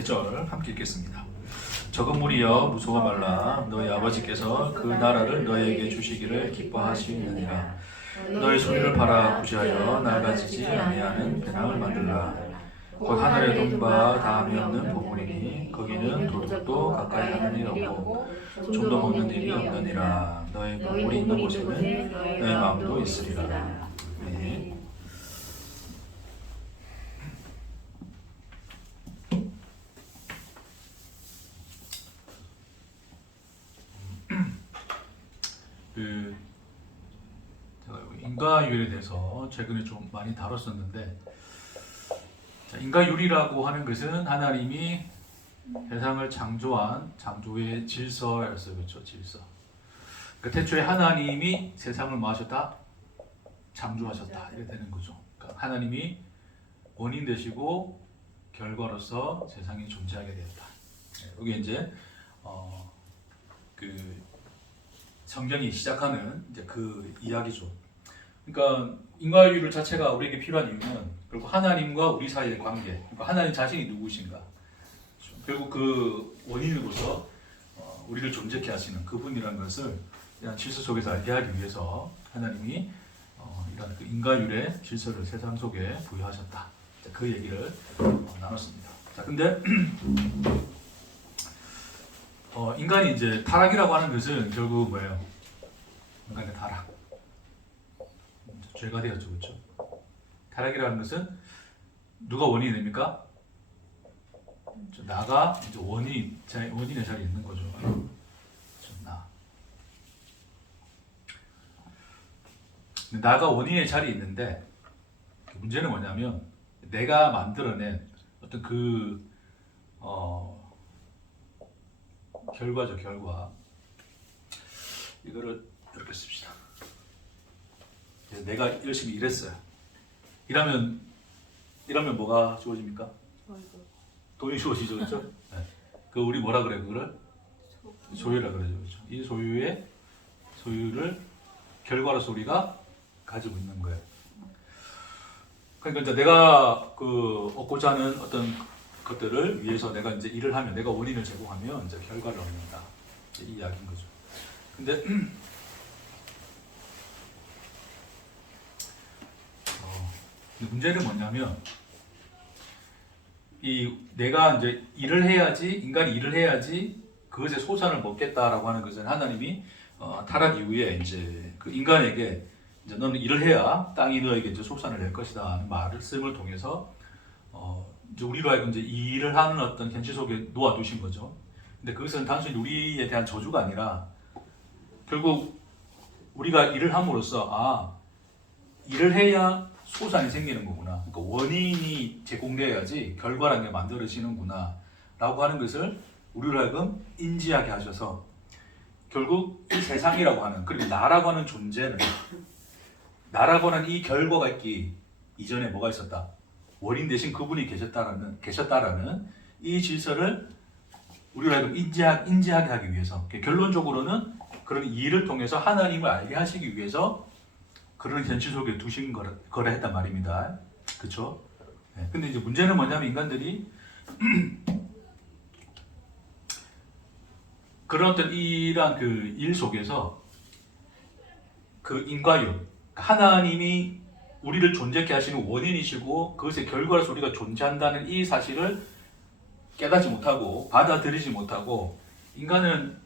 1절 함께 읽겠습니다. 적은 무리여 무소가 말라 너희 아버지께서 그 나라를 너희에게 주시기를 기뻐하시느니라. 너희 소유를 팔아 구제하여 낡아지지 아니하는 배낭을 만들라. 곧 하늘의 돈과 다함이 없는 보물이니 거기는 도둑도 가까이 하는 일 없고 좀도 먹는 일이 없느니라. 너희 보물이 있는 곳에는 너희 마음도 있으리라. 네. 제가 인과율에 대해서 최근에 좀 많이 다뤘었는데, 인과율이라고 하는 것은 하나님이 세상을 창조한 창조의 질서였어요. 그렇죠? 질서. 그러니까 태초에 하나님이 세상을 뭐 하셨다? 창조하셨다. 이렇게 되는 거죠. 그러니까 하나님이 원인 되시고 결과로서 세상이 존재하게 되었다. 여기 이제 그 성경이 시작하는 이제 그 이야기죠. 그러니까 인과율 자체가 우리에게 필요한 이유는 결국 하나님과 우리 사이의 관계, 그러니까 하나님 자신이 누구신가, 결국 그 원인으로서 우리를 존재케 하시는 그분이라는 것을 이런 질서 속에서 알게 하기 위해서 하나님이 이런 그 인과율의 질서를 세상 속에 부여하셨다. 그 얘기를 나눴습니다. 자, 근데 인간이 이제 타락이라고 하는 것은 결국 뭐예요? 인간의 타락. 죄가 되었죠, 그렇죠? 타락이라는 것은 누가 원인이 됩니까? 나가 이제 원인의 자리에 있는 거죠. 나. 나가 원인의 자리에 있는데 문제는 뭐냐면 내가 만들어낸 어떤 그 결과죠, 결과. 이거를 이렇게 씁시다. 내가 열심히 일했어요. 일하면 뭐가 주어집니까? 돈이 주어지죠, 그렇죠? 네. 그 우리 뭐라 그래, 그거를? 소유라 그러죠, 그렇죠? 이 소유를 결과로서 우리가 가지고 있는 거예요. 그러니까 이제 내가 그 얻고자 하는 어떤 것들을 위해서 내가 이제 일을 하면, 내가 원인을 제공하면 이제 결과를 얻는다. 이 이야기인 거죠. 근데 문제는 뭐냐면 내가 이제 일을 해야지, 인간이 일을 해야지 그것의 소산을 먹겠다라고 하는 것은 하나님이 타락 이후에 이제 그 인간에게 이제 너는 일을 해야 땅이 너에게 이제 소산을 낼 것이다 하는 말씀을 통해서 이제 우리로 하여금 이제 이 일을 하는 어떤 현실 속에 놓아두신 거죠. 근데 그것은 단순히 우리에 대한 저주가 아니라 결국 우리가 일을 함으로써 일을 해야 소산이 생기는 거구나. 그러니까 원인이 제공되어야지 결과라는 게 만들어지는구나 라고 하는 것을 우리로 하여금 인지하게 하셔서 결국 이 세상이라고 하는, 그리고 나라고 하는 존재는, 나라고 하는 이 결과가 있기 이전에 뭐가 있었다? 원인 대신 그분이 계셨다라는 이 질서를 우리로 하여금 인지하게 하기 위해서, 결론적으로는 그런 일을 통해서 하나님을 알게 하시기 위해서 그런 현실 속에 두신 거라 했단 말입니다. 그렇죠? 네. 근데 이제 문제는 뭐냐면 인간들이 그런 어떤 이러한 그 일 속에서 그 인과율, 하나님이 우리를 존재케 하시는 원인이시고 그것의 결과로서 우리가 존재한다는 이 사실을 깨닫지 못하고 받아들이지 못하고 인간은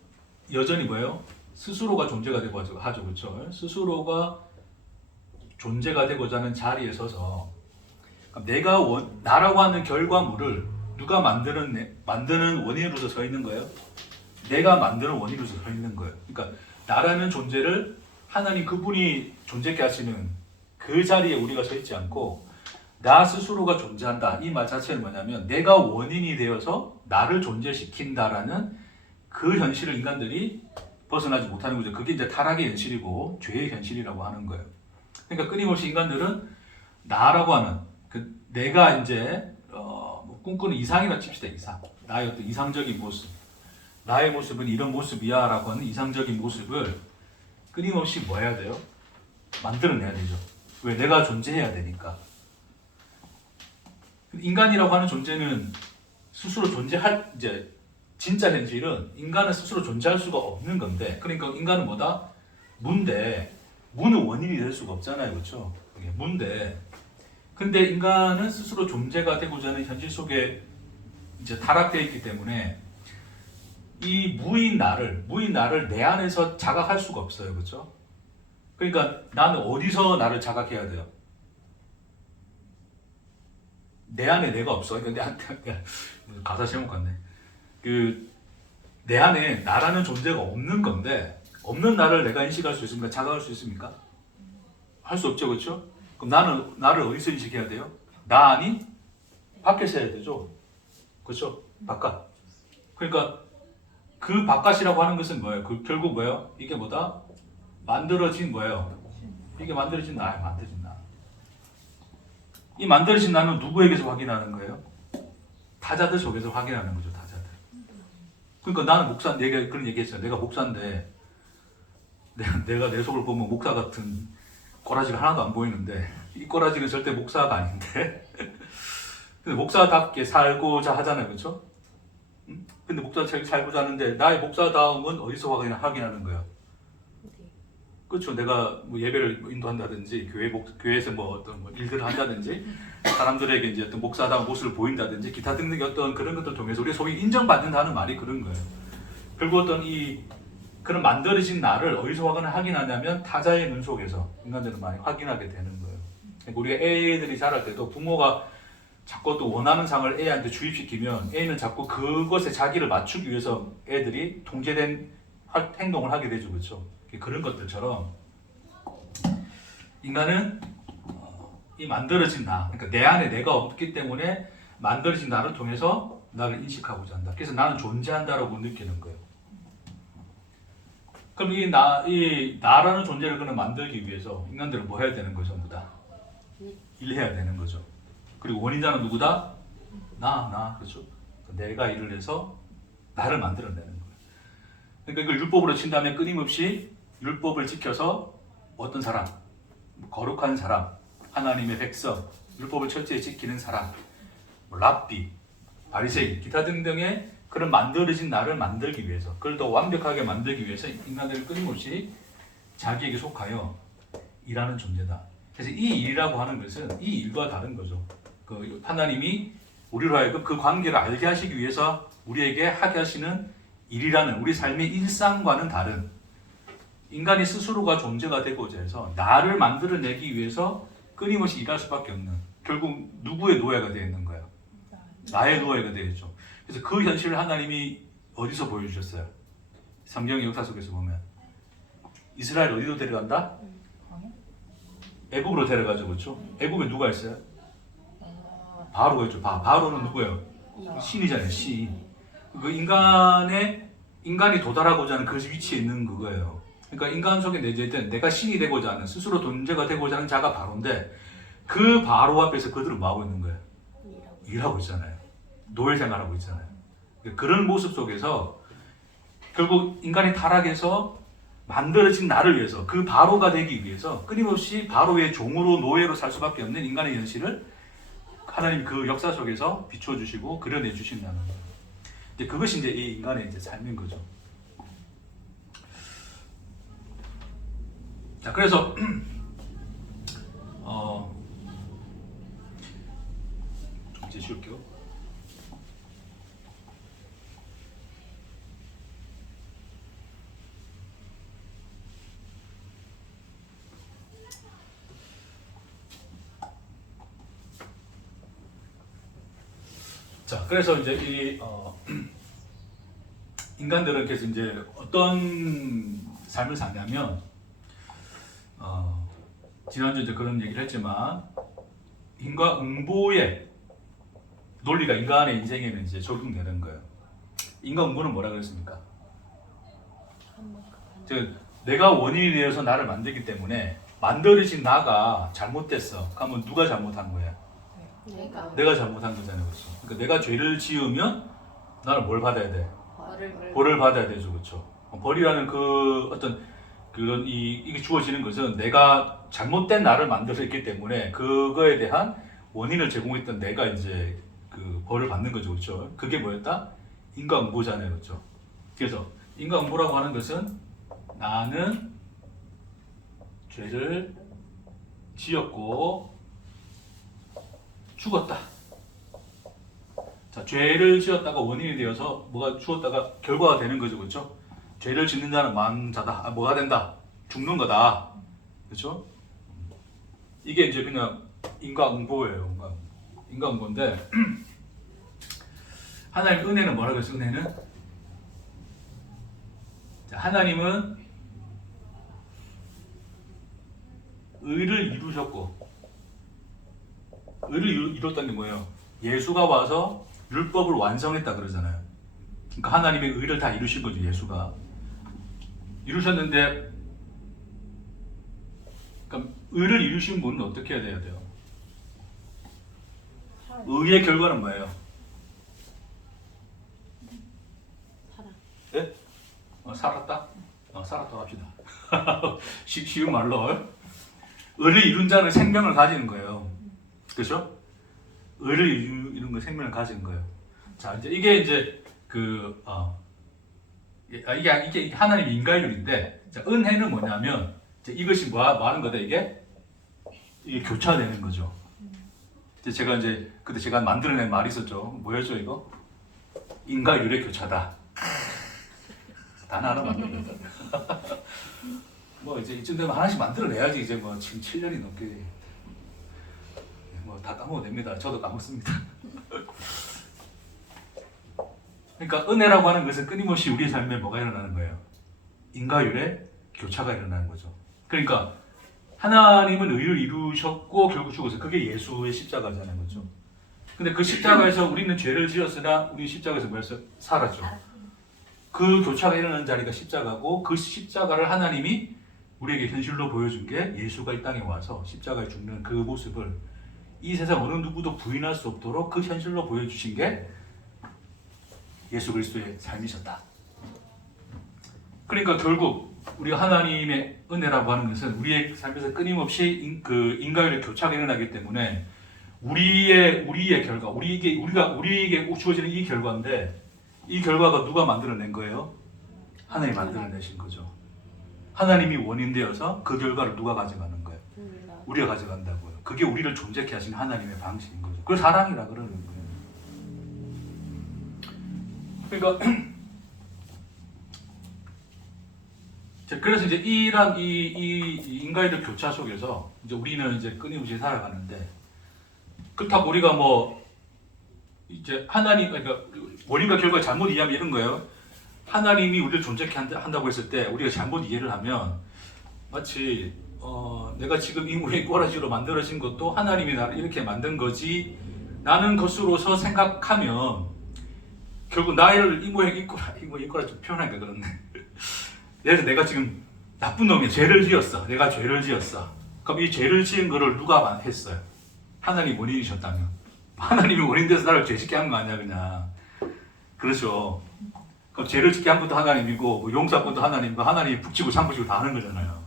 여전히 뭐예요? 스스로가 존재가 되고 하죠. 그렇죠? 스스로가 존재가 되고자 하는 자리에 서서 내가 나라고 하는 결과물을 누가 만드는 원인으로서 서 있는 거예요? 내가 만드는 원인으로서 서 있는 거예요. 그러니까 나라는 존재를 하나님 그분이 존재케 하시는 그 자리에 우리가 서 있지 않고 나 스스로가 존재한다. 이 말 자체는 뭐냐면 내가 원인이 되어서 나를 존재시킨다라는 그 현실을 인간들이 벗어나지 못하는 거죠. 그게 이제 타락의 현실이고 죄의 현실이라고 하는 거예요. 그러니까 끊임없이 인간들은 나라고 하는 내가 이제 꿈꾸는 이상이라 칩시다. 이상. 나의 어떤 이상적인 모습. 나의 모습은 이런 모습이야 라고 하는 이상적인 모습을 끊임없이 뭐 해야 돼요? 만들어내야 되죠. 왜? 내가 존재해야 되니까. 인간이라고 하는 존재는 스스로 존재할 이제 진짜 현실은 인간은 스스로 존재할 수가 없는 건데, 그러니까 인간은 뭐다? 무인데 무는 원인이 될 수가 없잖아요, 그렇죠? 그게 무인데, 근데 인간은 스스로 존재가 되고자 하는 현실 속에 이제 타락되어 있기 때문에 이 무인 나를 내 안에서 자각할 수가 없어요, 그렇죠? 그러니까 나는 어디서 나를 자각해야 돼요? 내 안에 내가 없어. 근데 가사 제목 같네. 내 안에 나라는 존재가 없는 건데, 없는 나를 내가 인식할 수 있습니까? 자각할 수 있습니까? 할 수 없죠, 그렇죠? 그럼 나를 어디서 인식해야 돼요? 나 아닌 밖에서 해야 되죠, 그렇죠? 바깥. 그러니까 그 바깥이라고 하는 것은 뭐예요? 결국 뭐예요? 이게 뭐다? 만들어진 뭐예요? 이게 만들어진 나예요, 만들어진 나. 이 만들어진 나는 누구에게서 확인하는 거예요? 타자들 속에서 확인하는 거죠, 타자들. 그러니까 나는 목사, 내가 그런 얘기했어요. 내가 목사인데, 내가 내 속을 보면 목사 같은 꼬라지가 하나도 안 보이는데, 이 꼬라지는 절대 목사가 아닌데, 근데 목사답게 살고자 하잖아요, 그렇죠? 근데 목사답게 살고자 하는데, 나의 목사다움은 어디서 확인하는 거예요? 그렇죠. 내가 뭐 예배를 인도한다든지 교회에서 뭐 어떤 뭐 일들을 한다든지 사람들에게 이제 어떤 목사다운 모습을 보인다든지 기타 등등 어떤 그런 것들 통해서 우리 소위 인정받는다는 말이 그런 거예요. 결국 어떤 그런 만들어진 나를 어디서 확인하냐면 타자의 눈 속에서 인간들은 많이 확인하게 되는 거예요. 그러니까 우리가 애들이 자랄 때도 부모가 자꾸 또 원하는 상을 애한테 주입시키면 애는 자꾸 그것에 자기를 맞추기 위해서 애들이 통제된 행동을 하게 되죠, 그렇죠? 그런 것들처럼 인간은 이 만들어진 나, 그러니까 내 안에 내가 없기 때문에 만들어진 나를 통해서 나를 인식하고자 한다. 그래서 나는 존재한다라고 느끼는 거예요. 그럼 이 나라는 존재를 그는 만들기 위해서 인간들은 뭐 해야 되는 거죠? 전부 다 일해야 되는 거죠. 그리고 원인자는 누구다? 그렇죠? 내가 일을 해서 나를 만들어내는 거예요. 그러니까 이걸 율법으로 친다면 끊임없이 율법을 지켜서 어떤 사람, 거룩한 사람, 하나님의 백성, 율법을 철저히 지키는 사람, 랍비, 바리새인, 기타 등등의 그런 만들어진 나를 만들기 위해서, 그걸 더 완벽하게 만들기 위해서 인간들을 끊임없이 자기에게 속하여 일하는 존재다. 그래서 이 일이라고 하는 것은 이 일과 다른 거죠. 하나님이 우리로 하여금 그 관계를 알게 하시기 위해서 우리에게 하게 하시는 일이라는 우리 삶의 일상과는 다른, 인간이 스스로가 존재가 되고자 해서 나를 만들어내기 위해서 끊임없이 일할 수밖에 없는, 결국 누구의 노예가 되어 있는 거예요? 나의 노예가 되어 있죠. 그래서 그 현실을 하나님이 어디서 보여주셨어요? 성경의 역사 속에서 보면 이스라엘 어디로 데려간다? 애굽으로 데려가죠, 그렇죠? 애굽에 누가 있어요? 바로가 있죠. 바로는 누구예요? 신이잖아요, 신. 그 인간이 도달하고자 하는 그 위치에 있는 그거예요. 그러니까 인간 속에 내재된 내가 신이 되고자 하는, 스스로 존재가 되고자 하는 자가 바로인데, 그 바로 앞에서 그들은 뭐 하고 있는 거예요? 일하고 있잖아요. 노예 생활하고 있잖아요. 그런 모습 속에서 결국 인간이 타락해서 만들어진 나를 위해서, 그 바로가 되기 위해서 끊임없이 바로의 종으로 노예로 살 수밖에 없는 인간의 현실을 하나님 그 역사 속에서 비춰주시고 그려내 주신다는 거예요. 이제 그것이 이제 이 인간의 이제 삶인 거죠. 자, 그래서 이제 쉬울게요. 자, 그래서 이제 인간들은 그래서 이제 어떤 삶을 사냐면, 지난주 이제 그런 얘기를 했지만, 인과응보의 논리가 인간의 인생에는 이제 적용되는 거예요. 인과응보는 뭐라 그랬습니까? 즉, 내가 원인이 되어서 나를 만들기 때문에 만들어진 나가 잘못됐어. 그러면 누가 잘못한 거야? 내가 잘못한 거잖아요, 그렇죠? 그러니까 내가 죄를 지으면 나는 뭘 받아야 돼? 벌을 받아야 되죠, 그렇죠? 벌이라는 그 어떤 그런 이게 주어지는 것은 내가 잘못된 나를 만들었기 때문에 그거에 대한 원인을 제공했던 내가 이제 그 벌을 받는 거죠, 그렇죠? 그게 뭐였다? 인과응보잖아요, 그렇죠? 그래서 인과응보라고 하는 것은 나는 죄를 지었고 죽었다. 자, 죄를 지었다가 원인이 되어서 뭐가 죽었다가 결과가 되는 거죠, 그렇죠? 죄를 짓는 자는 망자다. 뭐가 된다? 죽는 거다. 그렇죠? 이게 이제 그냥 인과응보예요. 인과응보인데 하나님 은혜는 뭐라고 했어? 은혜는 자, 하나님은 의를 이루셨고 의를 이뤘다는 게 뭐예요? 예수가 와서 율법을 완성했다 그러잖아요. 그러니까 하나님의 의를 다 이루신 거죠. 예수가 이루셨는데, 그러니까 의를 이루신 분은 어떻게 해야 돼요? 의의 결과는 뭐예요? 네? 살았다? 살았다 합시다. 쉬운 말로 의를 이룬 자는 생명을 가지는 거예요. 그렇죠? 의를 이룬 건 생명을 가지는 거예요. 자, 이제 이게 이제 이게 하나님의 인과율인데, 자, 은혜는 뭐냐면 이것이 뭐 하는 거다? 이게 교차되는 거죠. 제가 이제 그때 제가 만들어낸 말이 있었죠. 뭐였죠 이거? 인과율의 교차다. 단 하나 만들어낸다. 뭐 이제 이쯤 되면 하나씩 만들어내야지. 이제 뭐 지금 7년이 넘게 뭐 다 까먹어도 됩니다. 저도 까먹습니다. 그러니까 은혜라고 하는 것은 끊임없이 우리 삶에 뭐가 일어나는 거예요? 인과율의 교차가 일어나는 거죠. 그러니까 하나님은 의를 이루셨고 결국 죽었어요. 그게 예수의 십자가잖아요, 그렇죠? 근데 그 십자가에서 우리는 죄를 지었으나 우리 십자가에서 뭐였어요? 살았죠. 그 교차가 일어나는 자리가 십자가고, 그 십자가를 하나님이 우리에게 현실로 보여준 게 예수가 이 땅에 와서 십자가에 죽는 그 모습을 이 세상 어느 누구도 부인할 수 없도록 그 현실로 보여주신 게 예수 그리스도의 삶이셨다. 그러니까 결국 우리가 하나님의 은혜라고 하는 것은 우리의 삶에서 끊임없이 인과율의 교차가 일어나기 때문에 우리의 결과, 우리에게 주어지는 이 결과인데, 이 결과가 누가 만들어낸 거예요? 하나님이 만들어내신 거죠. 하나님이 원인되어서 그 결과를 누가 가져가는 거예요? 우리가 가져간다고요. 그게 우리를 존재케 하신 하나님의 방식인 거죠. 그걸 사랑이라 그러는 거예요. 그러니까 그래서 이제 이러한 이 인과의 교차 속에서 이제 우리는 이제 끊임없이 살아가는데, 그렇다고 우리가 뭐 이제 하나님, 그러니까 원인과 결과 잘못 이해하면 이런 거예요. 하나님이 우리를 존재케 한다고 했을 때 우리가 잘못 이해를 하면 마치 내가 지금 이 모양의 꼬라지로 만들어진 것도 하나님이 나를 이렇게 만든 거지 라는 것으로서 생각하면 결국 나를 이 모양의 꼬라지 좀 표현하니까 그렇네. 예를 들어 내가 지금 나쁜 놈이야. 죄를 지었어. 내가 죄를 지었어. 그럼 이 죄를 지은 거를 누가 했어요? 하나님 원인이셨다면. 하나님이 원인돼서 나를 죄짓게 한 거 아니야 그냥. 그렇죠. 그럼 죄를 짓게 한 것도 하나님이고 뭐 용서한 것도 하나님이고 하나님이 북치고 참으시고 다 하는 거잖아요.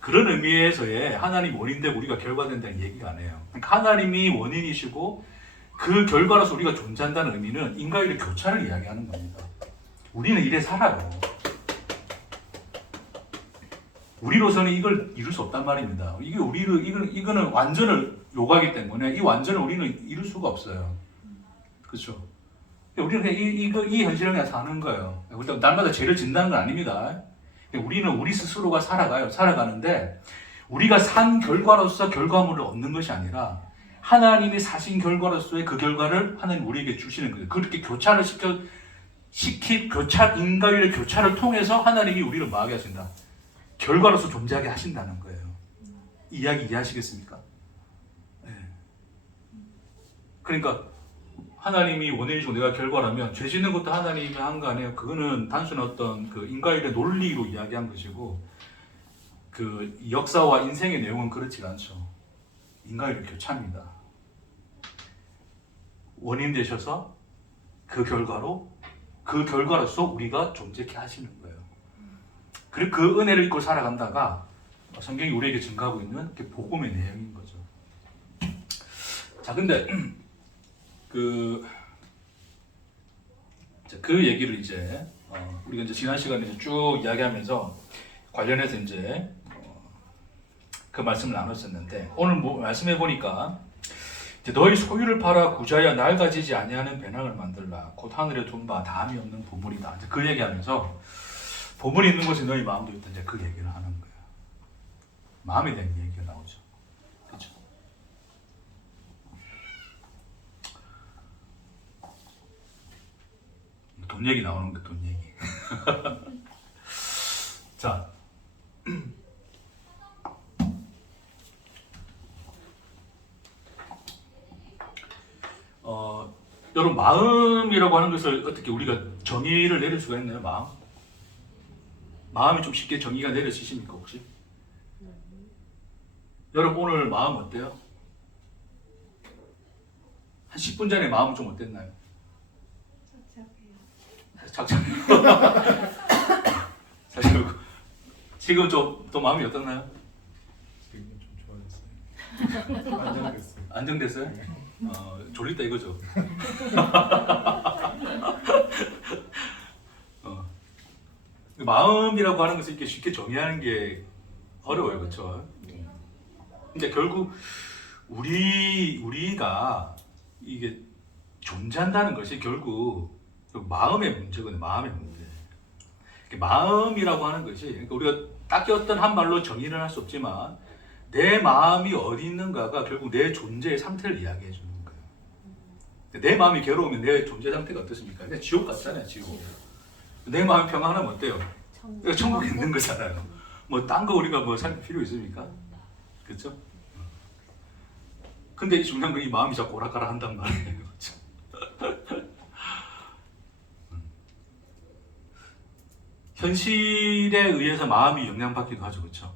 그런 의미에서의 하나님 원인되고 우리가 결과된다는 얘기가 아니에요. 그러니까 하나님이 원인이시고 그 결과로서 우리가 존재한다는 의미는 인과율의 교차를 이야기하는 겁니다. 우리는 이래 살아요. 우리로서는 이걸 이룰 수 없단 말입니다. 이거는 완전을 요구하기 때문에 이 완전을 우리는 이룰 수가 없어요. 그렇죠? 우리는 그냥 이 현실을 그냥 사는 거예요. 날마다 죄를 짓는다는 건 아닙니다. 우리는 우리 스스로가 살아가는데 우리가 산 결과로서 결과물을 얻는 것이 아니라 하나님이 사신 결과로서의 그 결과를 하나님 우리에게 주시는 거예요. 그렇게 교차를 인과율의 교차를 통해서 하나님이 우리를 뭐하게 하신다? 결과로서 존재하게 하신다는 거예요. 이 이야기 이해하시겠습니까? 네. 그러니까 하나님이 원인이시고 내가 결과라면 죄 짓는 것도 하나님이 한 거 아니에요. 그거는 단순한 어떤 그 인과율의 논리로 이야기한 것이고 그 역사와 인생의 내용은 그렇지 않죠. 인과율의 교차입니다. 원인 되셔서 그 결과로서 우리가 존재케 하시는 거예요. 그리고 그 은혜를 잊고 살아간다가 성경이 우리에게 증가하고 있는 복음의 내용인 거죠. 자, 근데 그 얘기를 이제 우리가 이제 지난 시간에 이제 쭉 이야기하면서 관련해서 이제 그 말씀을 나눴었는데 오늘 말씀해 보니까 이제 너희 소유를 팔아 구자여 낡아지지 아니하는 배낭을 만들라 곧 하늘에 둔 바 다함이 없는 보물이다. 이제 그 얘기하면서 보물이 있는 곳에 너희 마음도 있다. 이제 그 얘기를 하는 거예요. 마음에 대한 얘기가 나오죠. 그렇죠? 돈 얘기 나오는 게 돈 얘기. 자, 여러분 마음이라고 하는 것을 어떻게 우리가 정의를 내릴 수가 있나요? 마음이 좀 쉽게 정의가 내려지십니까 혹시? 여러분 오늘 마음 어때요? 한 10분 전에 마음은 좀 어땠나요? 착착해요. 사실 지금 좀 또 마음이 어떻나요? 지금 좀 좋아졌어요. 안정됐어요. 안정됐어요? 졸리다 이거죠. 마음이라고 하는 것을 이렇게 쉽게 정의하는 게 어려워요, 그렇죠? 그러니까 결국 우리가 이게 존재한다는 것이 결국 마음의 문제거든요. 마음의 문제. 마음이라고 하는 것이 그러니까 우리가 딱히 어떤 한 말로 정의를 할 수 없지만 내 마음이 어디 있는가가 결국 내 존재의 상태를 이야기해 주는 거예요. 내 마음이 괴로우면 내 존재 상태가 어떻습니까? 그냥 지옥 같잖아요, 지옥. 내 마음이 평안하면 어때요? 천국에 있는 거잖아요. 뭐 딴 거 우리가 뭐 살 필요 있습니까? 그렇죠? 근데 이 중요한 건 이 마음이 자꾸 오락가락 한단 말이에요. 그렇죠? 현실에 의해서 마음이 영향받기도 하죠, 그렇죠?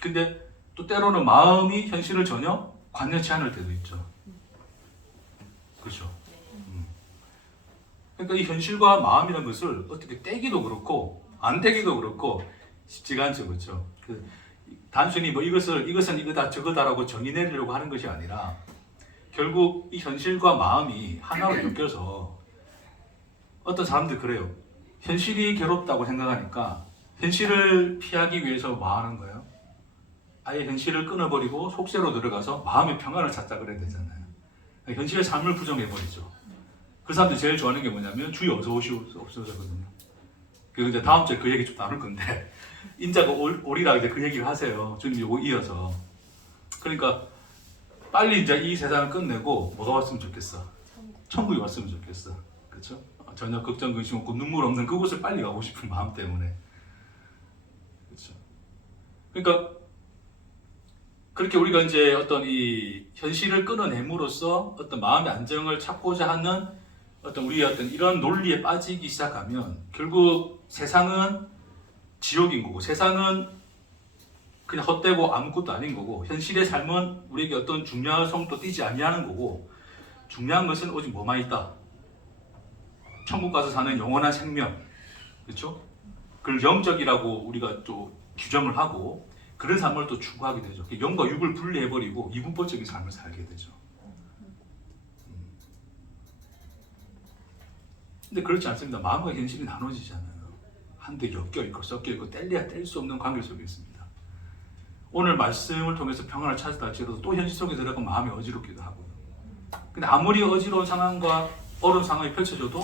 근데 또 때로는 마음이 현실을 전혀 관여치 않을 때도 있죠. 그렇죠? 그러니까 이 현실과 마음이라는 것을 어떻게 떼기도 그렇고 안 떼기도 그렇고 쉽지가 않죠, 그렇죠? 단순히 뭐 이것은 이거다 저거다라고 정의 내리려고 하는 것이 아니라 결국 이 현실과 마음이 하나로 엮여서 어떤 사람들 그래요. 현실이 괴롭다고 생각하니까 현실을 피하기 위해서 뭐 하는 거예요? 아예 현실을 끊어버리고 속세로 들어가서 마음의 평안을 찾자 그래야 되잖아요. 현실의 삶을 부정해버리죠. 그 사람들이 제일 좋아하는 게 뭐냐면 주여 어서 오시옵소서거든요. 그리고 이제 다음 주에 그 얘기 좀 나눌 건데 인자가 오리라 이제 그 얘기를 하세요. 주님이 이어서. 그러니까 빨리 이제 이 세상을 끝내고 뭐가 왔으면 좋겠어? 천국이 왔으면 좋겠어. 그렇죠? 전혀 걱정 근심 없고 눈물 없는 그곳을 빨리 가고 싶은 마음 때문에. 그렇죠? 그러니까 그렇게 우리가 이제 어떤 이 현실을 끊어냄으로써 어떤 마음의 안정을 찾고자 하는 어떤 우리의 어떤 이런 논리에 빠지기 시작하면 결국 세상은 지옥인 거고 세상은 그냥 헛되고 아무것도 아닌 거고 현실의 삶은 우리에게 어떤 중요한 성도 띄지 아니하는 거고 중요한 것은 오직 뭐만 있다? 천국 가서 사는 영원한 생명, 그렇죠? 그걸 영적이라고 우리가 또 규정을 하고 그런 삶을 또 추구하게 되죠. 영과 육을 분리해버리고 이분법적인 삶을 살게 되죠. 근데 그렇지 않습니다. 마음과 현실이 나눠지잖아요. 한데 엮여있고 섞여있고 뗄래야 뗄 수 없는 관계 속에 있습니다. 오늘 말씀을 통해서 평안을 찾았다 할지라도 또 현실 속에 들어가면 마음이 어지럽기도 하고요. 근데 아무리 어지러운 상황과 어려운 상황이 펼쳐져도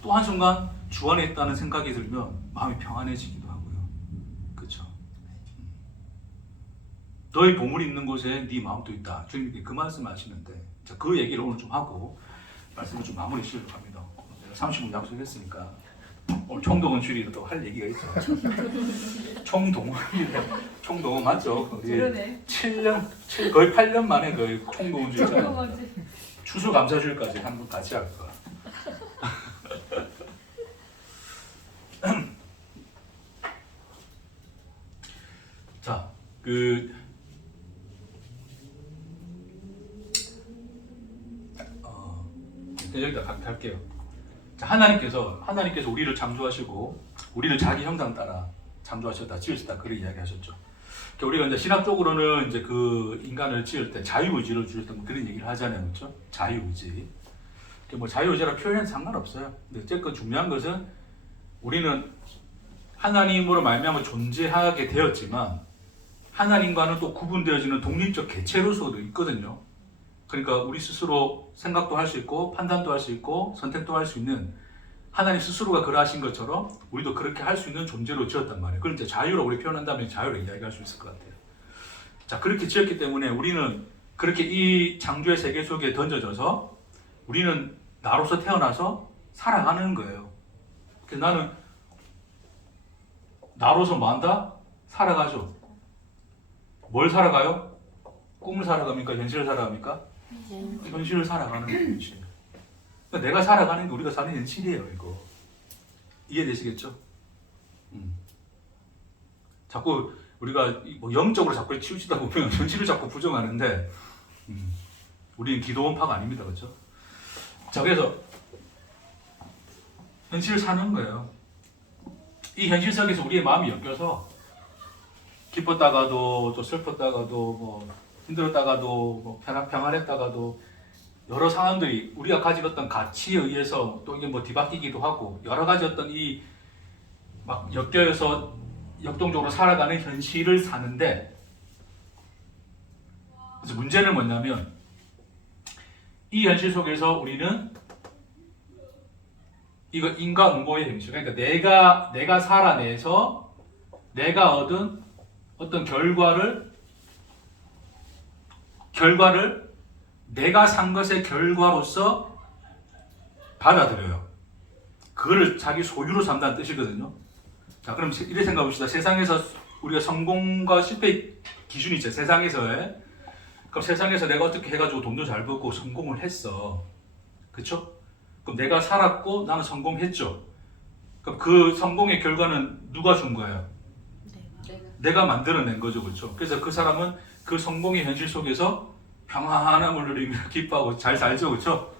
또 한순간 주 안에 있다는 생각이 들면 마음이 평안해지기도 하고요. 그렇죠? 너의 보물이 있는 곳에 네 마음도 있다. 주님께 그 말씀을 하시는데 자, 그 얘기를 오늘 좀 하고 말씀을 좀 마무리 지으려고 합니다. 30분 약속했으니까 오늘 총동원 주리도 할 얘기가 있죠. 총동원 맞죠? 그러네. 7년, 거의 8년 만에 그 총동원 주잖아요. 추수감사주일까지 한번 같이 할 거야. 자, 여기다 갈게요. 자, 하나님께서 우리를 창조하시고 우리를 자기 형상 따라 창조하셨다, 지으셨다 그런 이야기하셨죠. 우리가 이제 신학적으로는 이제 그 인간을 지을 때 자유의지를 주셨던 뭐 그런 얘기를 하잖아요, 그렇죠? 자유의지. 뭐 자유의지라 표현은 상관없어요. 근데 어쨌든 중요한 것은 우리는 하나님으로 말미암아 존재하게 되었지만 하나님과는 또 구분되어지는 독립적 개체로서도 있거든요. 그러니까 우리 스스로 생각도 할 수 있고 판단도 할 수 있고 선택도 할 수 있는 하나님 스스로가 그러하신 것처럼 우리도 그렇게 할 수 있는 존재로 지었단 말이에요. 그걸 이제 자유로 우리 표현한다면 자유로 이야기할 수 있을 것 같아요. 자, 그렇게 지었기 때문에 우리는 그렇게 이 창조의 세계 속에 던져져서 우리는 나로서 태어나서 살아가는 거예요. 그래서 나는 나로서 뭐 한다? 살아가죠. 뭘 살아가요? 꿈을 살아갑니까? 현실을 살아갑니까? 현실을 살아가는 거예요. 현실. 그러니까 내가 살아가는 게 우리가 사는 현실이에요. 이거 이해되시겠죠? 자꾸 우리가 뭐 영적으로 자꾸 치우치다 보면 현실을 자꾸 부정하는데 우리는 기도원파가 아닙니다. 그렇죠? 자, 그래서 현실을 사는 거예요. 이 현실 속에서 우리의 마음이 엮여서 기뻤다가도 또 슬펐다가도 뭐 힘들었다가도 뭐 평안했다가도 여러 상황들이 우리가 가진 어떤 가치에 의해서 또 이게 뭐 뒤바뀌기도 하고 여러 가지 어떤 이 막 엮여서 역동적으로 살아가는 현실을 사는데, 그래서 문제는 뭐냐면 이 현실 속에서 우리는 이거 인과응보의 형식, 그러니까 내가 살아내서 내가 얻은 어떤 결과를 내가 산 것의 결과로서 받아들여요. 그거를 자기 소유로 삼다는 뜻이거든요. 자, 그럼 이렇게 생각해 봅시다. 세상에서 우리가 성공과 실패 기준이 있죠. 세상에서의. 그럼 세상에서 내가 어떻게 해가지고 돈도 잘 벌고 성공을 했어. 그쵸? 그럼 내가 살았고 나는 성공했죠. 그럼 그 성공의 결과는 누가 준 거예요? 내가 만들어낸 거죠. 그렇죠? 그래서 그 사람은 그 성공의 현실 속에서 평안함을 누리며 기뻐하고 잘 살죠. 그렇죠?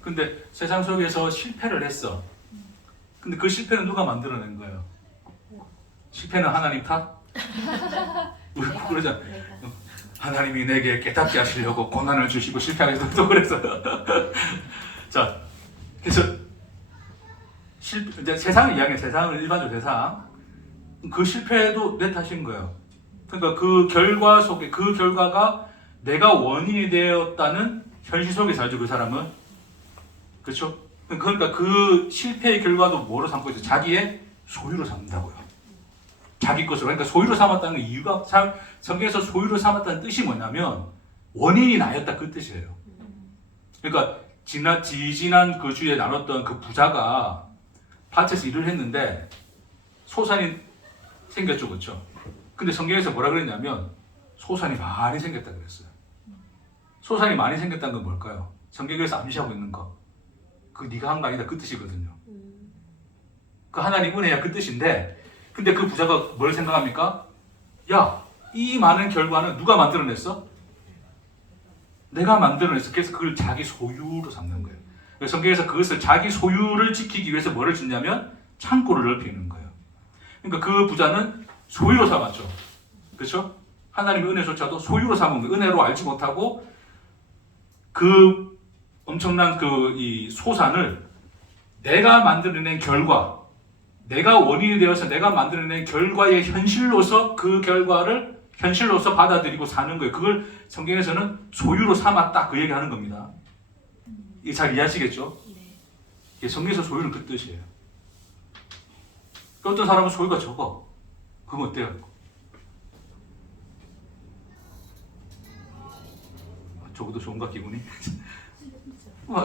근데 세상 속에서 실패를 했어. 근데 그 실패는 누가 만들어낸 거예요? 실패는 하나님 탓? 우리 그러잖아. 하나님이 내게 깨닫게 하시려고 고난을 주시고 실패하게 또 그랬어요. 자, 그래서 이제 세상을 이야기해. 세상을 일반적으로 세상. 그 실패도 내 탓인 거예요. 그러니까 그 결과 속에 그 결과가 내가 원인이 되었다는 현실 속에 살죠. 그 사람은. 그렇죠? 그러니까 그 실패의 결과도 뭐로 삼고 있어요? 자기의 소유로 삼는다고요. 자기 것으로. 그러니까 소유로 삼았다는 이유가 성경에서 소유로 삼았다는 뜻이 뭐냐면 원인이 나였다 그 뜻이에요. 그러니까 지지난 그 주에 나눴던 그 부자가 밭에서 일을 했는데 소산이 생겼죠. 그렇죠? 근데 성경에서 뭐라 그랬냐면 소산이 많이 생겼다 그랬어요. 소산이 많이 생겼다는 건 뭘까요? 성경에서 암시하고 있는 거. 그 네가 한 거 아니다 그 뜻이거든요. 그 하나님 은혜야 그 뜻인데, 근데 그 부자가 뭘 생각합니까? 야, 이 많은 결과는 누가 만들어냈어? 내가 만들어냈어. 그래서 그걸 자기 소유로 삼는 거예요. 그래서 성경에서 그것을 자기 소유를 지키기 위해서 뭐를 짓냐면 창고를 넓히는 거예요. 그러니까 그 부자는 소유로 삼았죠. 그렇죠? 하나님의 은혜조차도 소유로 삼은 거예요. 은혜로 알지 못하고 그 엄청난 이 소산을 내가 만들어낸 결과, 내가 원인이 되어서 내가 만들어낸 결과의 현실로서 그 결과를 현실로서 받아들이고 사는 거예요. 그걸 성경에서는 소유로 삼았다 그 얘기하는 겁니다. 이게 잘 이해하시겠죠? 네. 성경에서 소유는 그 뜻이에요. 어떤 사람은 소유가 적어. 그럼 어때요? 적어도 좋은가 기분이?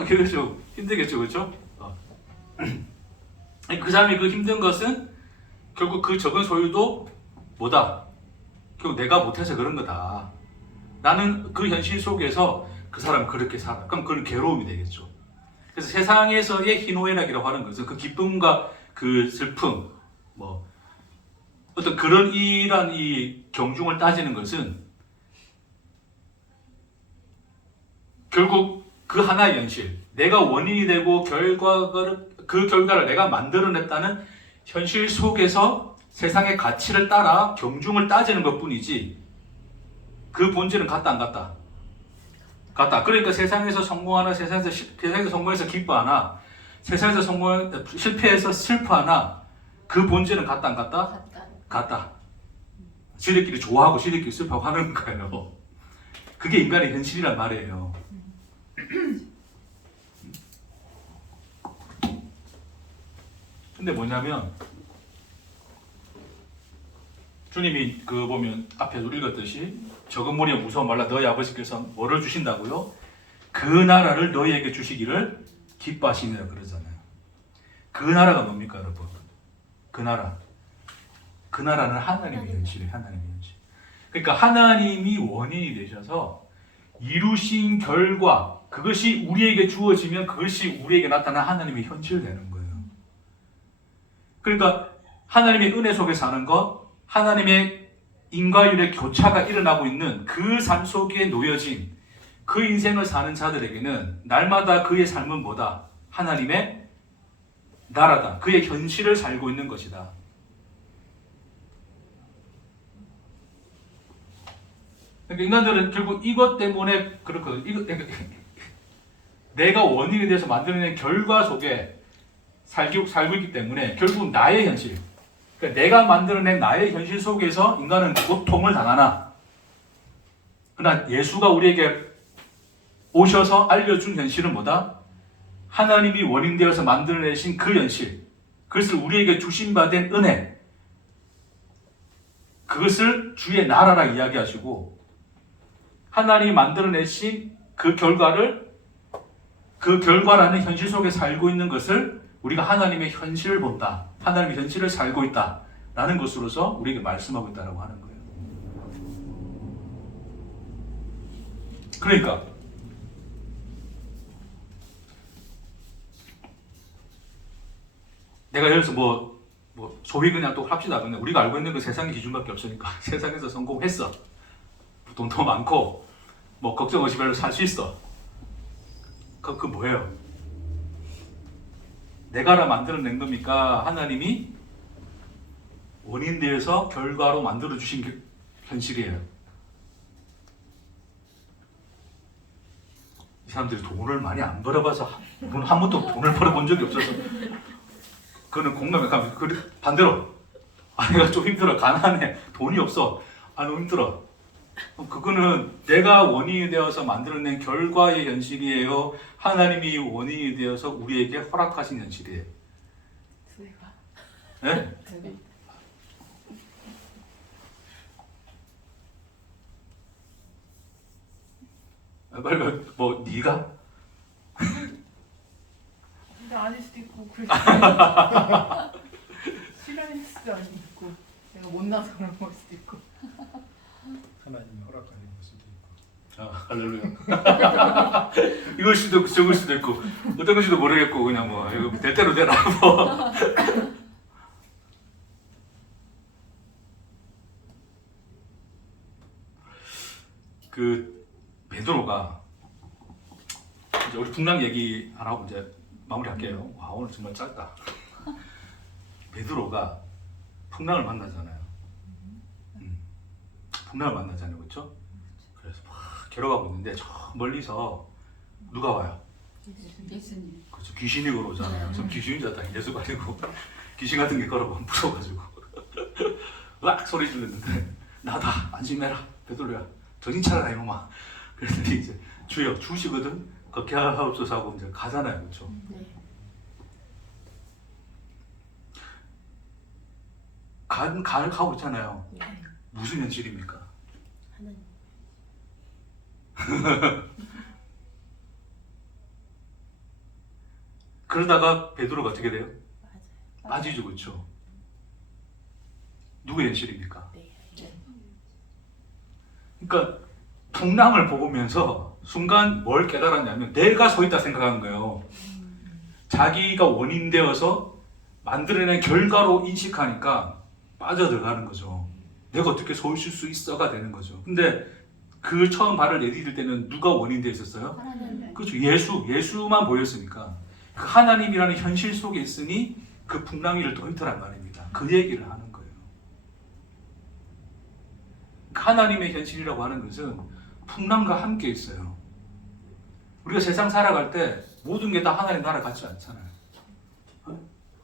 그렇죠. 힘들겠죠, 그렇죠? 그 사람이 그 힘든 것은 결국 그 적은 소유도 뭐다? 결국 내가 못해서 그런 거다. 나는 그 현실 속에서 그 사람은 그렇게 살아. 그럼 그건 괴로움이 되겠죠. 그래서 세상에서의 희노애락이라고 하는 것은 그 기쁨과 그 슬픔, 뭐 어떤 그런 이런 이 경중을 따지는 것은 결국 그 하나의 현실, 내가 원인이 되고 그 결과를 내가 만들어냈다는 현실 속에서 세상의 가치를 따라 경중을 따지는 것뿐이지 그 본질은 같다 안 같다? 같다. 그러니까 세상에서 성공하나 세상에서 성공해서 기뻐하나 세상에서 실패해서 슬퍼하나 그 본질은 같다 안 같다? 같다. 지들끼리 좋아하고 지들끼리 슬퍼하고 하는 거예요. 그게 인간의 현실이란 말이에요. 근데 뭐냐면 주님이 그 보면 앞에서 읽었듯이 적은 무리여 무서워 말라 너희 아버지께서 뭐를 주신다고요? 그 나라를 너희에게 주시기를 기뻐하시니라 그러잖아요. 그 나라가 뭡니까 여러분? 그 나라는 하나님의 현실이에요. 하나님의 현실. 그러니까 하나님이 원인이 되셔서 이루신 결과 그것이 우리에게 주어지면 그것이 우리에게 나타난 하나님의 현실 되는 거예요. 그러니까 하나님의 은혜 속에 사는 것, 하나님의 인과율의 교차가 일어나고 있는 그 삶 속에 놓여진 그 인생을 사는 자들에게는 날마다 그의 삶은 뭐다? 하나님의 나라다. 그의 현실을 살고 있는 것이다. 그러니까 인간들은 결국 이것 때문에 그렇거든. 내가 원인이 돼서 만들어낸 결과 속에 살고 있기 때문에 결국 나의 현실, 그러니까 내가 만들어낸 나의 현실 속에서 인간은 고통을 당하나, 그러나 예수가 우리에게 오셔서 알려준 현실은 뭐다? 하나님이 원인 되어서 만들어내신 그 현실, 그것을 우리에게 주신 바 된 은혜, 그것을 주의 나라라 이야기하시고 하나님이 만들어내신 그 결과라는 현실 속에 살고 있는 것을 우리가 하나님의 현실을 본다. 하나님의 현실을 살고 있다. 라는 것으로서 우리에게 말씀하고 있다고 하는 거예요. 그러니까 내가 예를 들어서 뭐 소위 그냥 또 합시다. 근데 우리가 알고 있는 그 세상의 기준밖에 없으니까 세상에서 성공했어. 돈도 많고 뭐 걱정 없이 별로 살 수 있어. 그 뭐예요? 내가 만들어낸 겁니까? 하나님이 원인 되어서 결과로 만들어주신 현실이에요. 이 사람들이 돈을 많이 안 벌어봐서 한 번도 돈을 벌어본 적이 없어서 그거는 공감해. 반대로 내가 좀 힘들어. 가난해. 돈이 없어. 너무 힘들어. 그거는 내가 원인이 되어서 만들어낸 결과의 현실이에요. 하나님이 원인이 되어서 우리에게 허락하신 현실이에요. 네? 빨리 뭐 네가? 근데 아닐 수도 있고 그럴 싫어할 수도 아니고 내가 못나서 그런 걸 수도 있고 하나님이 허락하는 걸 수도 있고. 할렐루야. 이걸 수도 있고 저걸 수도 있고 어떤 건지도 모르겠고 그냥 뭐 이거 될 대로 되라 뭐. 그 베드로가 이제 우리 풍랑 얘기 안 하고 이제 마무리할게요. 와 오늘 정말 짧다. 베드로가 풍랑을 만나잖아요. 풍랑을 만나잖아요, 그렇죠? 그래서 막 걸어가고 있는데 저 멀리서 누가 와요? 예수님. 그렇죠. 귀신이 걸어오잖아요. 전 귀신인 줄 알았더니 예수가 아니고 귀신 같은 게 걸어오면 무서워가지고 으악 소리 질렀는데 나다 안심해라 베드로야 정신 차려라 이놈아. 그랬더니 이제 주여 주시거든 걷게 하옵소서 하고 이제 가잖아요, 그렇죠? 네. 가고 있잖아요. 무슨 현실입니까? 하나님. 그러다가 베드로가 어떻게 돼요? 맞아요. 빠지죠, 그렇죠? 누구의 현실입니까? 네. 그러니까 풍랑을 보면서 순간 뭘 깨달았냐면 내가 서 있다 생각한 거예요. 자기가 원인되어서 만들어낸 결과로 인식하니까 빠져들어가는 거죠. 내가 어떻게 서 있을 수 있어가 되는 거죠. 근데 그 처음 발을 내디딜 때는 누가 원인되어 있었어요? 하나님. 그렇죠. 예수만 보였으니까 그 하나님이라는 현실 속에 있으니 그 풍랑이를 또 있더란 말입니다. 그 얘기를 하는 거예요. 하나님의 현실이라고 하는 것은 풍랑과 함께 있어요. 우리가 세상 살아갈 때 모든 게 다 하나님 나라 같지 않잖아요.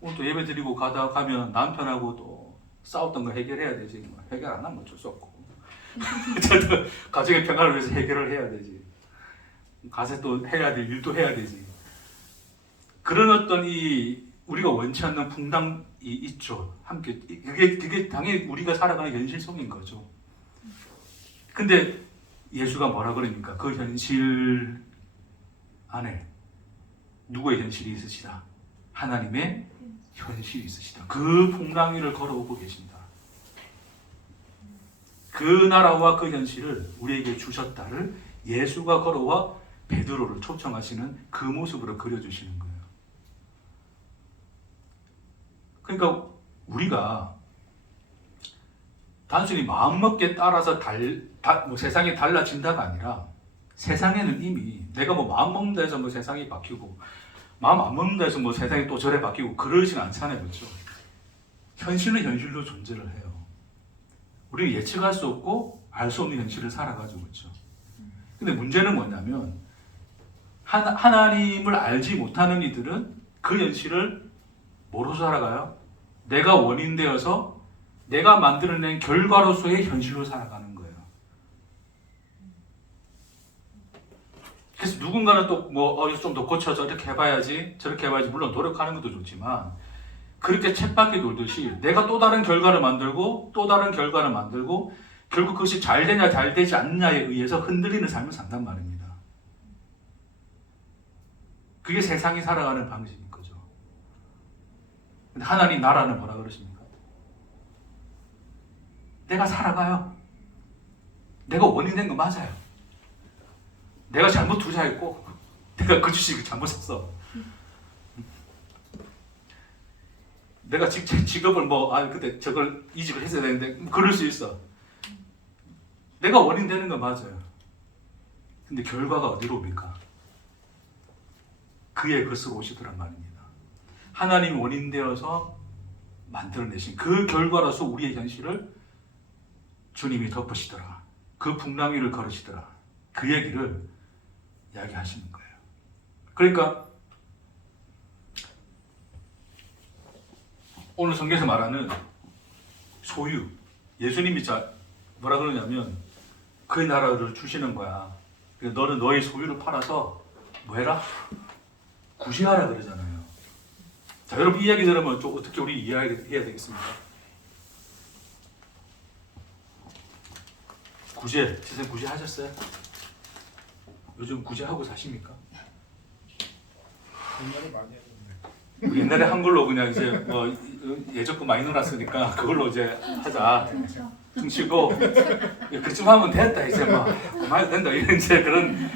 오늘 또 예배 드리고 가면 남편하고 또 싸웠던 거 해결해야 되지. 뭐 해결 안 하면 어쩔 수 없고. 저도 가정의 평화를 위해서 해결을 해야 되지. 가서 또 해야 될 일도 해야 되지. 그런 어떤 우리가 원치 않는 풍랑이 있죠. 함께 그게 당연히 우리가 살아가는 현실 속인 거죠. 근데 예수가 뭐라 그러니까 그 현실 안에 누구의 현실이 있으시다? 하나님의 현실이 있으시다. 그 풍랑 위를 걸어오고 계신다. 그 나라와 그 현실을 우리에게 주셨다를 예수가 걸어와 베드로를 초청하시는 그 모습으로 그려주시는 거예요. 그러니까 우리가 단순히 마음먹기에 따라서 뭐 세상이 달라진다가 아니라 세상에는 이미 내가 뭐 마음 먹는다 해서 뭐 세상이 바뀌고 마음 안 먹는다 해서 뭐 세상이 또 저래 바뀌고 그러진 않잖아요. 그렇죠? 현실은 현실로 존재를 해요. 우리는 예측할 수 없고 알 수 없는 현실을 살아가지고 있죠. 근데 문제는 뭐냐면 하나님을 알지 못하는 이들은 그 현실을 뭐로 살아가요? 내가 원인되어서 내가 만들어낸 결과로서의 현실로 살아가는 거예요. 그래서 누군가는 또 뭐 좀 더 고쳐서 이렇게 해봐야지 저렇게 해봐야지 물론 노력하는 것도 좋지만 그렇게 쳇바퀴 돌듯이 내가 또 다른 결과를 만들고 또 다른 결과를 만들고 결국 그것이 잘 되냐 잘 되지 않느냐에 의해서 흔들리는 삶을 산단 말입니다. 그게 세상이 살아가는 방식인 거죠. 근데 하나님 나라는 뭐라 그러십니까? 내가 살아가요. 내가 원인된 거 맞아요. 내가 잘못 투자했고 내가 그 주식을 잘못 샀어. 내가 직업을 그때 저걸 이직을 했어야 되는데 그럴 수 있어. 내가 원인 되는 거 맞아요. 근데 결과가 어디로 옵니까? 그의 것으로 오시더란 말입니다. 하나님 원인 되어서 만들어내신 그 결과로서 우리의 현실을 주님이 덮으시더라. 그 풍랑 위를 걸으시더라. 그 얘기를 이야기하시는 거예요. 그러니까 오늘 성경에서 말하는 소유, 예수님이 뭐라 그러냐면 그 나라를 주시는 거야. 그러니까 너는 너의 소유를 팔아서 뭐 해라? 구제하라 그러잖아요. 자, 여러분 이 이야기 들으면 좀 어떻게 우리 이해해야 되겠습니까? 구제, 선생님 구제 하셨어요? 요즘 구제하고 사십니까? 옛날에 많이 했는데. 옛날에 한글로 그냥 이제 뭐 예적금 많이 넣어놨으니까 그걸로 이제 하자. 퉁치고 그쯤 하면 됐다 이제 뭐 많이 된다 이런 이제 그런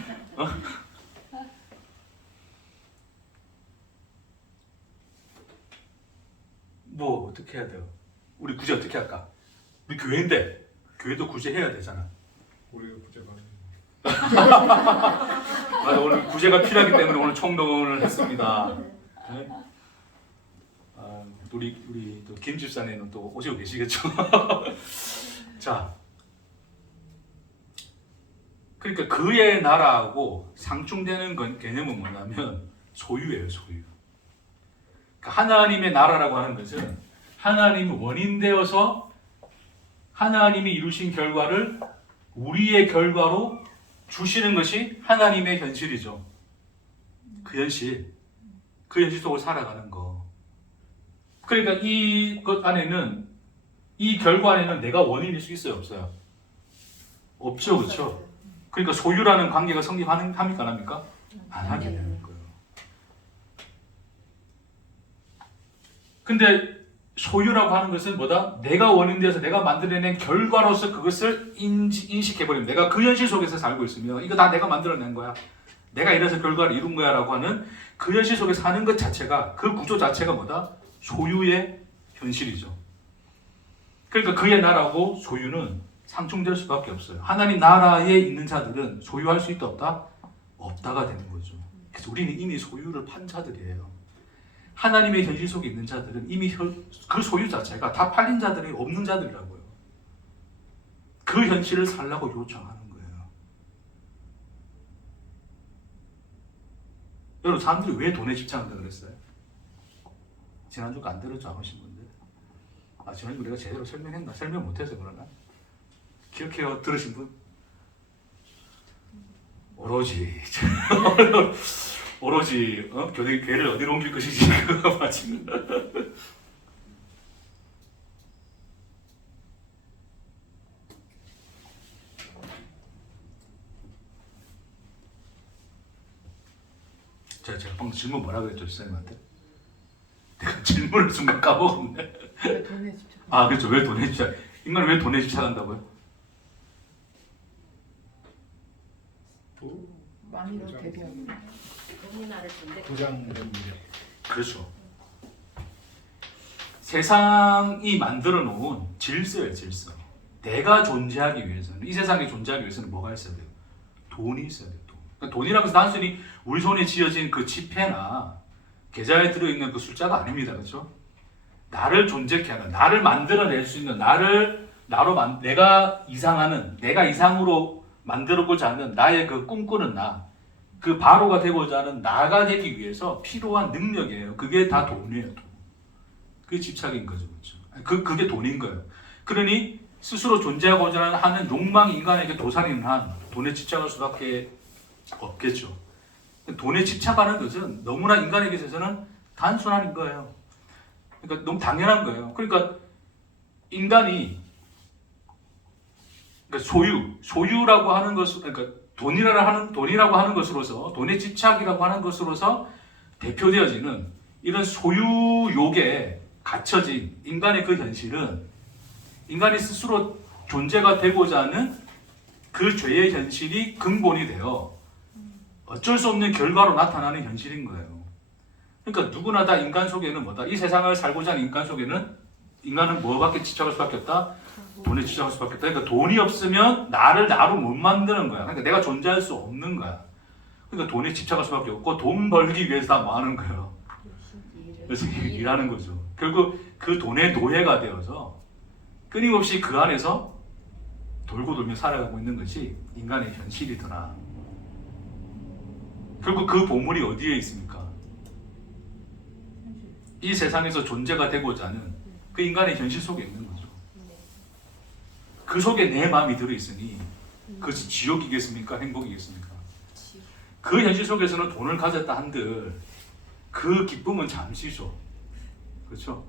뭐 어떻게 해야 돼요? 우리 구제 어떻게 할까? 우리 교회인데 교회도 구제해야 되잖아. 우리가 부재가 맞아, 오늘 구제가 필요하기 때문에 오늘 총동원을 했습니다. 네? 우리 또 김 집사님은 또 오시고 계시겠죠. 자, 그러니까 그의 나라하고 상충되는 개념은 뭐냐면 소유예요, 소유. 그러니까 하나님의 나라라고 하는 것은 하나님이 원인되어서 하나님이 이루신 결과를 우리의 결과로 주시는 것이 하나님의 현실이죠. 그 현실 속을 살아가는 거. 그러니까 이것 안에는 이 결과 안에는 내가 원인일 수 있어요, 없어요? 없죠, 그렇죠? 그러니까 소유라는 관계가 성립합니까, 안 합니까? 안 하게 되는 거예요. 근데 소유라고 하는 것은 뭐다? 내가 원인되어서 내가 만들어낸 결과로서 그것을 인식해버리면 내가 그 현실 속에서 살고 있으면 이거 다 내가 만들어낸 거야. 내가 이래서 결과를 이룬 거야 라고 하는 그 현실 속에 사는 것 자체가 그 구조 자체가 뭐다? 소유의 현실이죠. 그러니까 그의 나라고 소유는 상충될 수밖에 없어요. 하나님 나라에 있는 자들은 소유할 수 있다 없다? 없다가 되는 거죠. 그래서 우리는 이미 소유를 판 자들이에요. 하나님의 현실 속에 있는 자들은 이미 그 소유 자체가 다 팔린 자들이 없는 자들이라고요. 그 현실을 살라고 요청하는 거예요. 여러분, 사람들이 왜 돈에 집착한다 그랬어요? 지난주가 안 들었죠, 하신 분들? 아, 지난주 내가 제대로 설명했나? 설명 못해서 그러나? 기억해요, 들으신 분? 오로지 교회를 어디로 옮길 것이지 그거 맞지? 제가 방금 질문 뭐라 그랬죠, 지사님한테? 내가 질문을 순간 까먹었네. 왜 돈에 집착? 아, 그렇죠. 왜 돈에 집착? 인간은 왜 돈에 집착한다고요? 많이도 부장. 대비하고. 우리나라 존재. 부장된 미래. 그렇죠. 세상이 만들어 놓은 질서예요, 질서. 내가 존재하기 위해서는, 이 세상에 존재하기 위해서는 뭐가 있어야 돼요? 돈이 있어야 돼요, 돈. 그러니까 돈이라고 해서 단순히 우리 손에 쥐어진 그 지폐나 계좌에 들어있는 그 숫자가 아닙니다, 그렇죠? 나를 존재케 하는, 나를 만들어낼 수 있는, 내가 이상하는, 내가 이상으로 만들었고자 하는 나의 그 꿈꾸는 나, 그 바로가 되고자 하는 나가 되기 위해서 필요한 능력이에요. 그게 다 돈이에요, 돈. 그게 집착인 거죠, 그렇죠? 그게 돈인 거예요. 그러니 스스로 존재하고자 하는 욕망이 인간에게 도산인 한 돈에 집착할 수밖에 없겠죠. 돈에 집착하는 것은 너무나 인간에게 있어서는 단순한 거예요. 그러니까 너무 당연한 거예요. 그러니까 인간이 그러니까 소유라고 하는 것, 그러니까 돈이라고 하는 것으로서, 돈의 집착이라고 하는 것으로서 대표되어지는 이런 소유욕에 갇혀진 인간의 그 현실은 인간이 스스로 존재가 되고자 하는 그 죄의 현실이 근본이 되어 어쩔 수 없는 결과로 나타나는 현실인 거예요. 그러니까 누구나 다 인간 속에는 뭐다? 이 세상을 살고자 하는 인간 속에는 인간은 뭐밖에 집착할 수밖에 없다? 돈에 집착할 수밖에 없다. 그러니까 돈이 없으면 나를 나로 못 만드는 거야. 그러니까 내가 존재할 수 없는 거야. 그러니까 돈에 집착할 수밖에 없고 돈 벌기 위해서 다 뭐 하는 거예요? 열심히 일하는 거죠. 결국 그 돈의 노예가 되어서 끊임없이 그 안에서 돌고 돌며 살아가고 있는 것이 인간의 현실이더라. 결국 그 보물이 어디에 있습니까? 이 세상에서 존재가 되고자 하는 그 인간의 현실 속에 있는 거죠. 그 속에 내 마음이 들어있으니 그것이 지옥이겠습니까? 행복이겠습니까? 그 현실 속에서는 돈을 가졌다 한들 그 기쁨은 잠시죠. 그렇죠?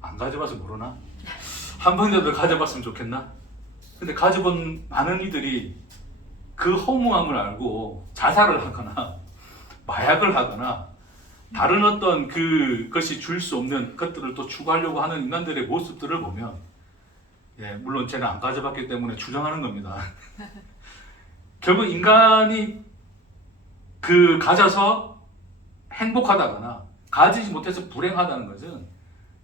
안 가져봐서 모르나? 한 번이라도 가져봤으면 좋겠나? 근데 가져본 많은 이들이 그 허무함을 알고 자살을 하거나 마약을 하거나 다른 어떤 그것이 줄 수 없는 것들을 또 추구하려고 하는 인간들의 모습들을 보면, 예, 물론 제가 안 가져봤기 때문에 주장하는 겁니다. 결국 인간이 그 가져서 행복하다거나 가지지 못해서 불행하다는 것은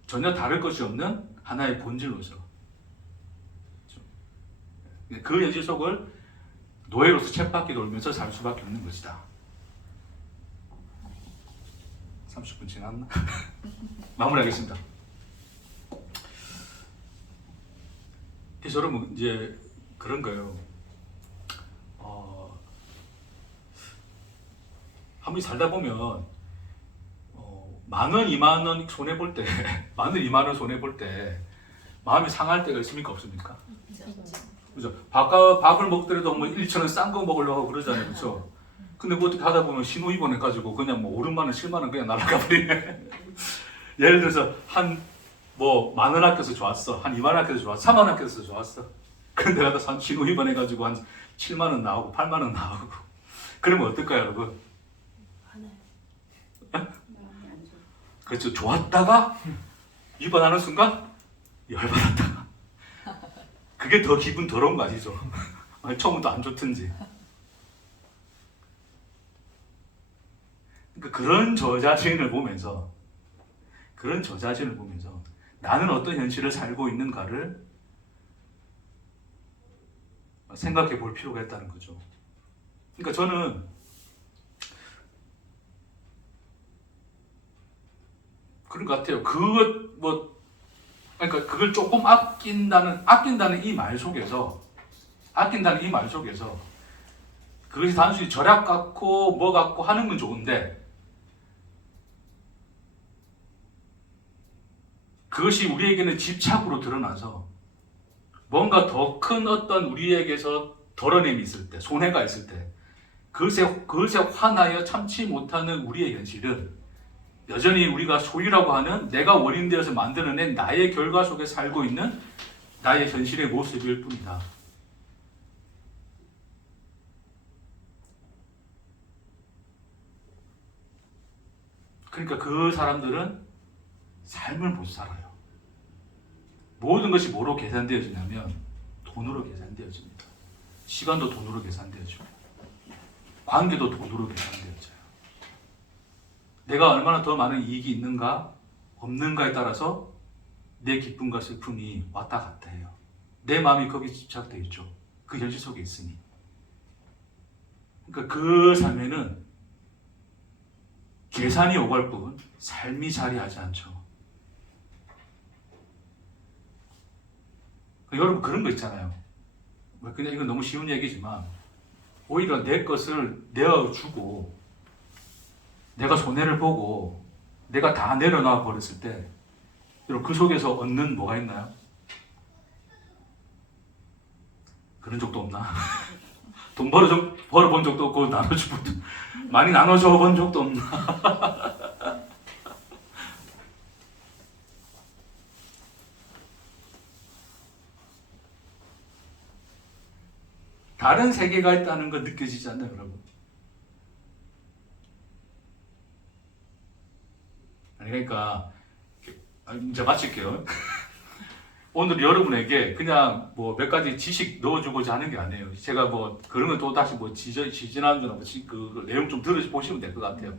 전혀 다를 것이 없는 하나의 본질로서 그 현실 속을 노예로서 쳇바퀴 돌면서 살 수밖에 없는 것이다. 30분 지났나? 마무리하겠습니다. 그래서 여러분 이제 그런 거예요. 한 번 살다 보면 10,000원, 20,000원 손해 볼 때, 10,000원, 20,000원 손해 볼 때 마음이 상할 때가 있습니까, 없습니까? 그죠? 밥을 먹더라도 뭐 1,000원 싼 거 먹으려고 그러잖아요, 그렇죠? 근데 뭐 어떻게 하다 보면 신호 입원해가지고 그냥 뭐 5, 6만 원, 7만 원 그냥 날아가 버리네. 예를 들어서 한 뭐 10,000원 아껴서 좋았어, 한 2만 원 아껴서 좋았어, 3만 원 아껴서 좋았어. 근데 가다 신호 입원해가지고 한 7만 원 나오고 8만 원 나오고 그러면 어떨까요, 여러분? 그렇죠. 좋았다가 입원하는 순간 열받았다가 그게 더 기분 더러운 거 아니죠? 아니, 처음부터 안 좋든지. 그러니까 그런 저 자신을 보면서 나는 어떤 현실을 살고 있는가를 생각해 볼 필요가 있다는 거죠. 그러니까 저는 그런 것 같아요. 그러니까 그걸 조금 아낀다는 이 말 속에서 아낀다는 이 말 속에서 그것이 단순히 절약 같고 뭐 같고 하는 건 좋은데 그것이 우리에게는 집착으로 드러나서 뭔가 더 큰 어떤 우리에게서 덜어냄이 있을 때, 손해가 있을 때 그것에 화나여 참지 못하는 우리의 현실은 여전히 우리가 소유라고 하는 내가 원인되어서 만들어낸 나의 결과 속에 살고 있는 나의 현실의 모습일 뿐이다. 그러니까 그 사람들은 삶을 못 살아요. 모든 것이 뭐로 계산되어지냐면 돈으로 계산되어집니다. 시간도 돈으로 계산되어지고 관계도 돈으로 계산되어져요. 내가 얼마나 더 많은 이익이 있는가 없는가에 따라서 내 기쁨과 슬픔이 왔다 갔다 해요. 내 마음이 거기에 집착되어 있죠. 그 현실 속에 있으니. 그러니까 그 삶에는 계산이 오갈 뿐 삶이 자리하지 않죠. 여러분 그런 거 있잖아요. 그냥 이건 너무 쉬운 얘기지만 오히려 내 것을 내어주고 내가 손해를 보고 내가 다 내려놔 버렸을 때 여러분 그 속에서 얻는 뭐가 있나요? 그런 적도 없나? 돈 벌어본 적도 없고 많이 나눠줘 본 적도 없나? 다른 세계가 있다는 거 느껴지지 않나요, 여러분? 아니 그러니까 이제 마칠게요. 오늘 여러분에게 그냥 뭐 몇 가지 지식 넣어주고자 하는 게 아니에요. 제가 뭐 그런 걸 또 다시 뭐 지지난주나 뭐 그 내용 좀 들어보시면 될 것 같아요.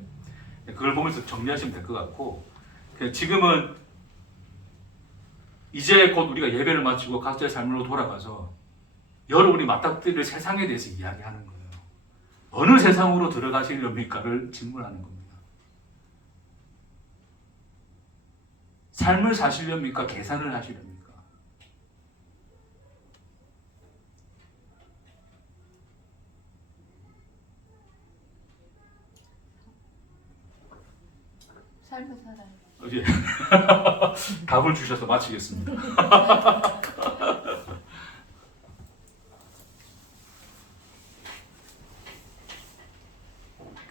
그걸 보면서 정리하시면 될 것 같고 지금은 이제 곧 우리가 예배를 마치고 각자의 삶으로 돌아가서 여러분이 맞닥뜨릴 세상에 대해서 이야기하는 거예요. 어느 세상으로 들어가시렵니까를 질문하는 겁니다. 삶을 사시렵니까? 계산을 하시렵니까? 삶을 살아요. 예. 답을 주셔서 마치겠습니다.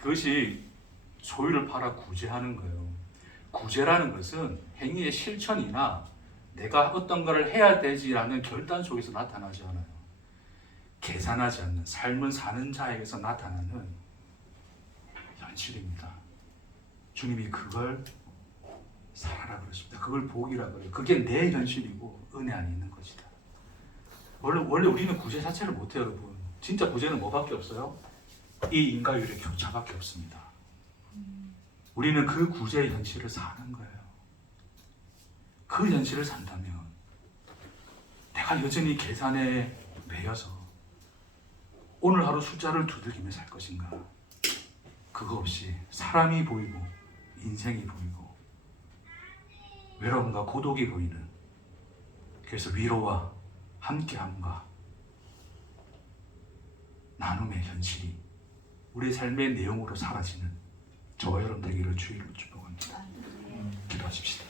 그것이 소유를 팔아 구제하는 거예요. 구제라는 것은 행위의 실천이나 내가 어떤 것을 해야 되지라는 결단 속에서 나타나지 않아요. 계산하지 않는 삶을 사는 자에게서 나타나는 현실입니다. 주님이 그걸 살아라 그러십니다. 그걸 복이라 그래요. 그게 내 현실이고 은혜 안에 있는 것이다. 원래 우리는 구제 자체를 못해요, 여러분. 진짜 구제는 뭐밖에 없어요? 이 인과율의 교차밖에 없습니다. 우리는 그 구제의 현실을 사는 거예요. 그 현실을 산다면 내가 여전히 계산에 매여서 오늘 하루 숫자를 두들기며 살 것인가? 그거 없이 사람이 보이고 인생이 보이고 외로움과 고독이 보이는, 그래서 위로와 함께함과 나눔의 현실이 우리의 삶의 내용으로 사라지는 저와 여러분 되기를 주의로 축복합니다. 기도하십시다.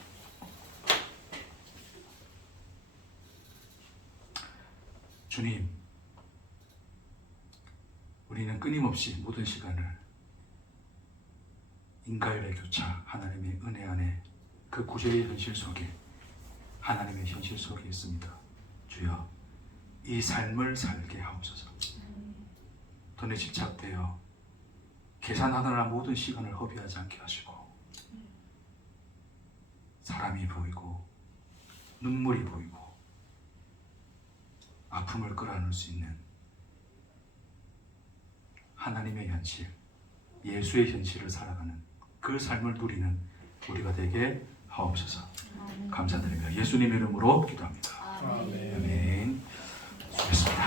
주님, 우리는 끊임없이 모든 시간을 인과율의 교차, 하나님의 은혜 안에 그 구제의 현실 속에, 하나님의 현실 속에 있습니다. 주여, 이 삶을 살게 하옵소서. 돈에 집착되어 계산하느라 모든 시간을 허비하지 않게 하시고, 사람이 보이고 눈물이 보이고 아픔을 끌어안을 수 있는 하나님의 현실, 예수의 현실을 살아가는 그 삶을 누리는 우리가 되게 하옵소서. 감사드립니다. 예수님의 이름으로 기도합니다. 아멘. 아멘. 수고했습니다.